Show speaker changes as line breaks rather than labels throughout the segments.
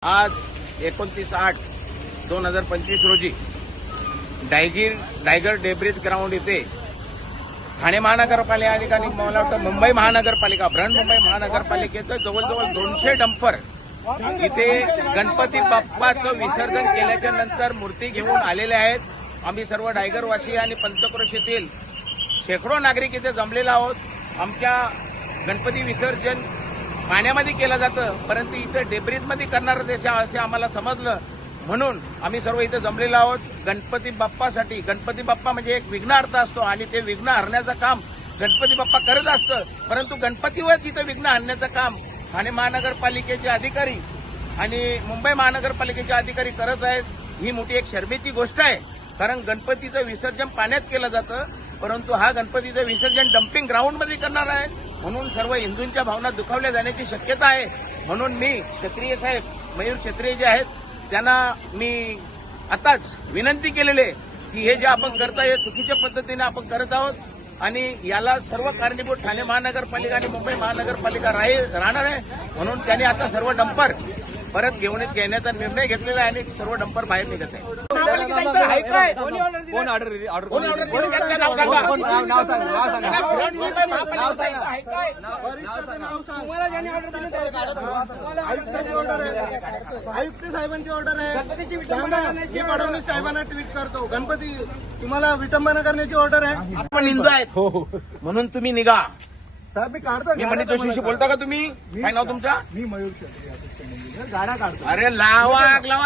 आज 29/8/2025 रोजी डायगर debris ground येथे ठाणे महानगरपालिका आणि मला वाटतं मुंबई महानगरपालिका बृहन्मुंबई महानगरपालिकेचं जवळजवळ 200 डंपर इथे गणपती बाप्पाचं विसर्जन केल्याच्या नंतर मूर्ती घेऊन आलेले आहेत. आम्ही सर्व डायगरवासी आणि पंचक्रोशीतील शेकडो नागरिक इथे जमलेलो आहोत. आमच्या गणपती विसर्जन पाण्यामध्ये केलं जातं, परंतु इथे डेब्रिजमध्ये करणार ते असे आम्हाला समजलं, म्हणून आम्ही सर्व इथे जमलेलो आहोत. गणपती बाप्पासाठी गणपती बाप्पा म्हणजे एक विघ्नहर्ता असतो आणि ते विघ्न हरण्याचं काम गणपती बाप्पा करत असतं, परंतु गणपतीवरच इथं विघ्न हरण्याचं काम ठाणे महानगरपालिकेचे अधिकारी आणि मुंबई महानगरपालिकेचे अधिकारी करत आहेत. ही मोठी एक शर्मेची गोष्ट आहे, कारण गणपतीचं विसर्जन पाण्यात केलं जातं, परंतु हा गणपतीचं विसर्जन डम्पिंग ग्राउंडमध्ये करणार आहे, म्हणून सर्व हिंदूंच्या भावना दुखावल्या जाण्याची शक्यता आहे. म्हणून मी क्षत्रिय साहेब मयूर क्षत्रिय जे आहेत त्यांना मी आताच विनंती केलेली आहे की हे जे आपण करता हे चुकीच्या पद्धतीने आपण करत आहोत आणि याला सर्व कारणीभूत ठाणे महानगरपालिका आणि मुंबई महानगरपालिका राहणार आहे. म्हणून त्यांनी आता सर्व डंपर परत घेण्याचा निर्णय घेतलेला आहे आणि सर्व डंपर बाहेर निघत आहे.
आयुक्त साहेबांची ऑर्डर आहे. फडणवीस साहेबांना ट्विट करतो, गणपती तुम्हाला विटंबना करण्याची ऑर्डर आहे.
आपण हिंदू आहेत म्हणून तुम्ही निघा.
साहेब मी काढतो.
मी मनीष जोशीशी बोलता का तुम्ही? काय नाव तुमचं?
मी मयूर क्षत्रिय गाड्या काढतो.
अरे लावा आग लावा.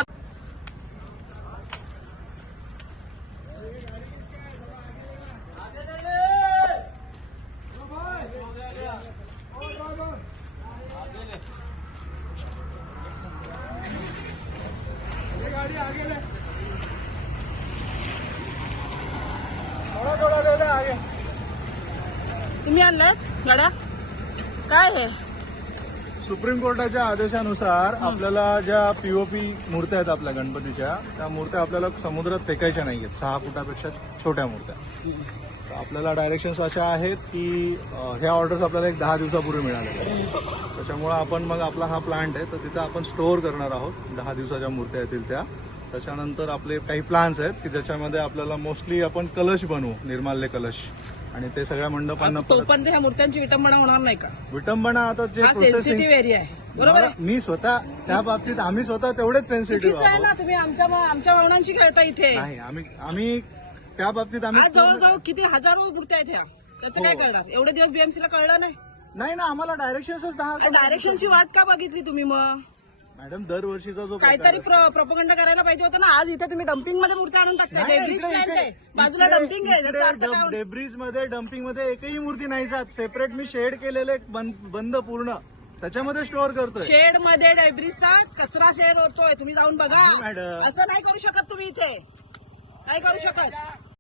थोडा आगे.
तुम्ही आणलाय गाड्या काय आहे?
सुप्रीम कोर्टाच्या आदेशानुसार आपल्याला ज्या पीओपी मूर्त्या आहेत आपल्या गणपतीच्या, त्या मूर्त्या आपल्याला समुद्रात फेकायच्या नाहीयेत. 6 फुटापेक्षा छोट्या मूर्त्या. तर आपल्याला डायरेक्शन्स अशा आहेत की ह्या ऑर्डर्स आपल्याला एक 10 दिवसापूर्वी मिळाल्या. त्याच्यामुळे आपण मग आपला हा प्लांट आहे तर तिथं आपण स्टोअर करणार आहोत. 10 दिवसाच्या मूर्त्या येतील त्या. त्याच्यानंतर आपले काही प्लान्स आहेत की ज्याच्यामध्ये आपल्याला मोस्टली आपण कलश बनवू, निर्माल्य कलश, आणि ते सगळ्या मंडपांना
तोपर्यंत ह्या मूर्त्यांची विटंबना होणार नाही का?
विटंबना आता जे
सेन्सिटिव्ह एरिया आहे, बरोबर आहे.
मी स्वतः त्या बाबतीत आम्ही स्वतः तेवढेच सेन्सिटिव्ह
आहे ना.
आहोत.
तुम्ही आमच्या भावनांशी खेळता इथे.
नाही, आम्ही त्या बाबतीत आम्ही
आज जवळजवळ किती हजारो मूर्त्या आहेत ह्या. त्याचं काय करणार? एवढे दिवस बीएमसीला कळलं नाही
नाही ना. आम्हाला डायरेक्शन्सच 10
डायरेक्शनची वाट का बघितली तुम्ही? मग
मॅडम दरवर्षीचा जो
काहीतरी प्रोपगंडा करायला पाहिजे होतं ना. आज इथे तुम्ही डम्पिंग मध्ये मूर्ती आणून टाकताय. डेब्रिज प्लांट आहे, बाजूला डम्पिंग आहे. त्याचा अर्थ काय होणार?
डेब्रिज मध्ये डम्पिंग मध्ये एकही मूर्ती नाही जात. सेपरेट मी शेड केलेले बंद पूर्ण त्याच्यामध्ये स्टोअर करतोय.
शेड मध्ये डेब्रिजचा कचरा शेड होतोय. तुम्ही जाऊन बघा.
मॅडम.
असं नाही करू शकत तुम्ही इथे. नाही करू शकत.